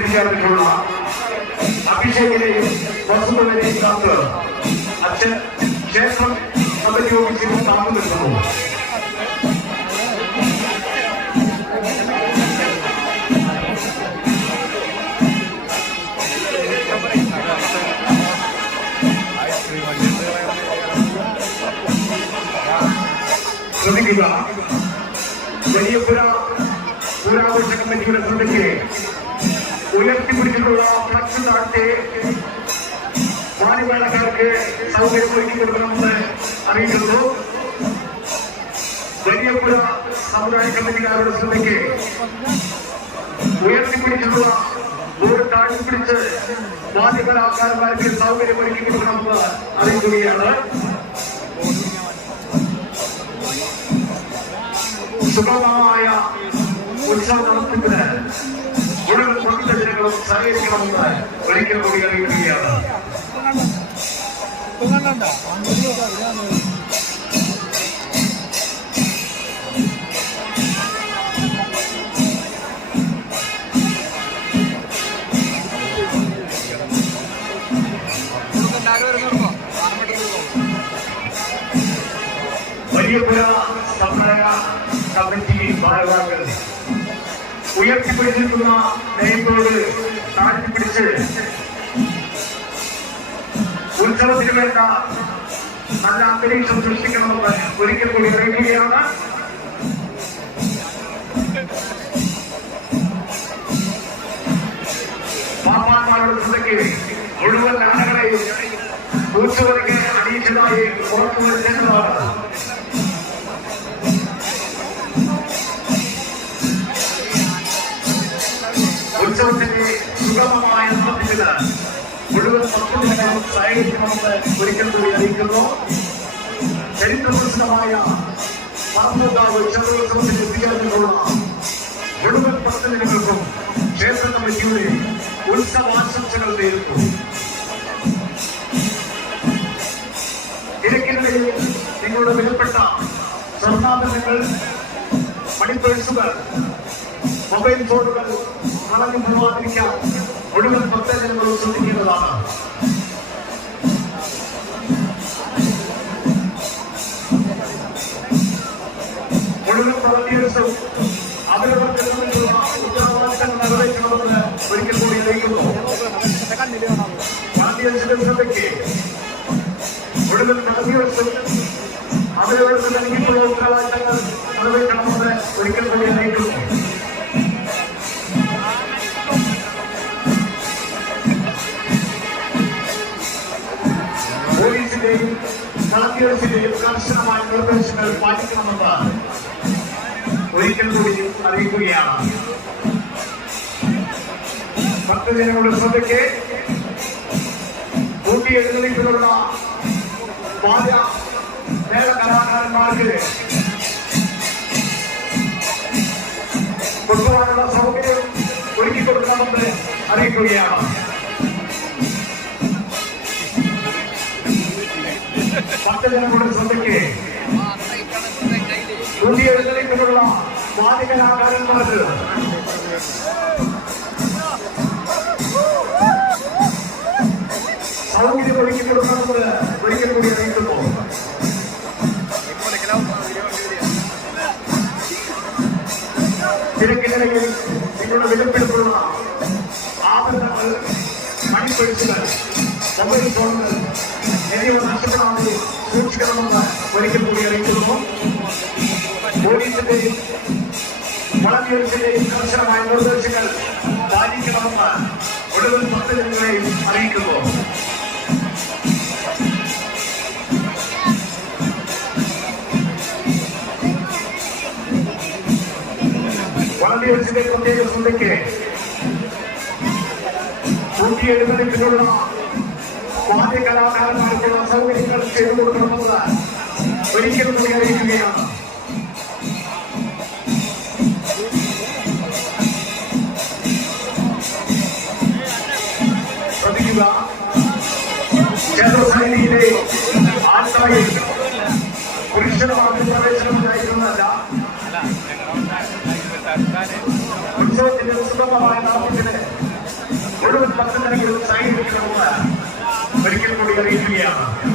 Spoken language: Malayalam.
എത്തിച്ചേർന്നിട്ടുള്ള അഭിഷേകിനെയും വസുദേവനെയും കാത്ത് അച്ഛൻ ക്ഷേത്രം കമ്മിറ്റി ഓഫീസിൽ താമസം നിൽക്കുന്നു. ശ്രദ്ധിക്കുക. വലിയ പുരാ പുരാഘോഷ കമ്മിറ്റിയുടെ ശ്രദ്ധയ്ക്ക് ഉയർത്തിപ്പിടിച്ചിട്ടുള്ള ഫ്ലക്സ് താഴ്ത്തെ മാനിവേളക്കാർക്ക് സൗകര്യം ഒരുക്കി കൊടുക്കണമെന്ന് അറിയിക്കുന്നു. വലിയ പുര സമുദായ കമ്മിറ്റിക്കാരുടെ ശ്രദ്ധയ്ക്ക് ഉയർത്തിപ്പിടിച്ചിട്ടുള്ള ഒരു താഴ്ത്തിപ്പിടിച്ച് വാദ്യകലാകാരന്മാർക്ക് സൗകര്യം ഒരുക്കി കൊടുക്കണമെന്ന് അറിയിക്കുകയാണ്. സുഗമമായ ഉത്സവ നടത്തിപ്പിന് മുഴുവൻ ഭക്തജനങ്ങളും സഹകരിക്കണമെന്ന് ഒരിക്കൽ കൂടി അറിയിക്കുകയാണ്. വലിയപുര സമുദായ കമ്മിറ്റി ഭാരവാഹികൾ ഉയർത്തിപ്പിടിച്ചിരിക്കുന്ന നെയ്മ്പോട് താഴ്ത്തിപ്പിടിച്ച് ഉത്സവത്തിന് വേണ്ട നല്ല അന്തരീക്ഷം സൃഷ്ടിക്കണമെന്ന് ഒരിക്കൽ കൂടി പറയുകയാണ് പാപ്പാന്മാരുടെ ശ്രദ്ധയ്ക്ക് മുഴുവൻ ആനകളെയും ഉത്സവത്തിന് അണിയിച്ചതായി ഉറപ്പു മുഴുവൻ ഭക്തജനങ്ങളും സഹകരിക്കണമെന്ന് ഒരിക്കൽ കൂടി അറിയിക്കുന്നു. ചരിത്രപ്രസിദ്ധമായ പാർവതാവ് ചന്ദ്രോത്സവത്തിൽ എത്തിച്ചേർന്നിട്ടുള്ള മുഴുവൻ ഭക്തജനങ്ങൾക്കും ക്ഷേത്ര കമ്മിറ്റിയുടെ ഉത്സവാശംസകൾ നേരിട്ടു തിരക്കിനിടയിൽ നിങ്ങളുടെ വിലപ്പെട്ട സ്വർണാഭരണങ്ങൾ മണിപ്പേഴ്സുകൾ മൊബൈൽ ഫോണുകൾ കളഞ്ഞു പോവാതിരിക്കാൻ മുഴുവൻ ഭക്തജനങ്ങളും ശ്രദ്ധിക്കുന്നതാണ് മുഴുവൻ പ്രവർത്തിയും അവരവർക്ക് ഉത്തരവാദിത്തങ്ങൾ നിർവഹിക്കണമെന്ന് ഒരിക്കൽ കൂടി അറിയിക്കുന്നു. ശ്രദ്ധയ്ക്ക് മുഴുവൻ പ്രവർത്തിയും അവരവർക്ക് നൽകിയിട്ടുള്ള ഉത്തരവാദിത്തങ്ങൾ നിറവേറ്റണമെന്ന് ഒരിക്കൽ കൂടി അറിയിക്കുന്നു പോലീസിന്റെയും കർശനമായ നിർദ്ദേശങ്ങൾ പാലിക്കണമെന്ന് ഒരിക്കൽ കൂടി അറിയിക്കുകയാണ്. ഭക്തജനങ്ങളുടെ ശ്രദ്ധയ്ക്ക് കൂട്ടി എഴുന്നള്ളിപ്പിലുള്ള വാദ്യ മേള കലാകാരന്മാർക്ക് കൊടുക്കുവാനുള്ള സൗകര്യം ഒരുക്കി കൊടുക്കണമെന്ന് അറിയിക്കുകയാണ്. ഭക്തജനങ്ങളുടെ ശ്രദ്ധയ്ക്ക് കൂട്ടി എഴുന്നള്ളിപ്പിലുള്ള വാദ്യ കലാകാരന്മാർക്ക് സൗകര്യം ഒരുക്കി കൊടുക്കണമെന്ന് ഒരിക്കൽ കൂടി അറിയിക്കുന്നു തിരക്കിനിടയിൽ നിങ്ങളുടെ വിലപ്പെടുത്തുന്ന ആഭരണങ്ങൾ മണിപ്പഴിച്ചുകൾ മൊബൈൽ ഫോണുകൾ എന്നിവ നഷ്ടപ്പെടാതെ സൂക്ഷിക്കണമെന്ന് ഒരിക്കൽ കൂടി അറിയിക്കുന്നു. പോലീസിന്റെയും വളണ്ടിയേഴ്സിന്റെയും കർശനമായ നിർദ്ദേശങ്ങൾ പാലിക്കണമെന്ന് ഒടുവിൽ ഭക്തജനങ്ങളെയും അറിയിക്കുന്നു. വളണ്ടിയേഴ്സിന്റെ പ്രത്യേക ശ്രദ്ധയ്ക്ക് കൂട്ടിയെഴുന്നള്ളിപ്പിനുള്ള വാദ്യ കലാകാരന്മാർക്കുള്ള സൗകര്യങ്ങൾ ചെയ്തു കൊടുക്കണമെന്ന് ഒരിക്കലും കൂടി അറിയിക്കുകയാണ് ശ്രദ്ധിക്കുക ക്ഷേത്രസന്നിധിയിലെ ആൾക്കാരിൽ പുരുഷന്മാർക്ക് പ്രവേശനം ഉണ്ടായിരുന്നതല്ല ഉത്സവത്തിന്റെ സുഗമമായ നടത്തിപ്പിന് മുഴുവൻ ഭക്തജനങ്ങളും സഹകരിക്കണമെന്ന് ഒരിക്കൽ കൂടി അറിയിക്കുകയാണ്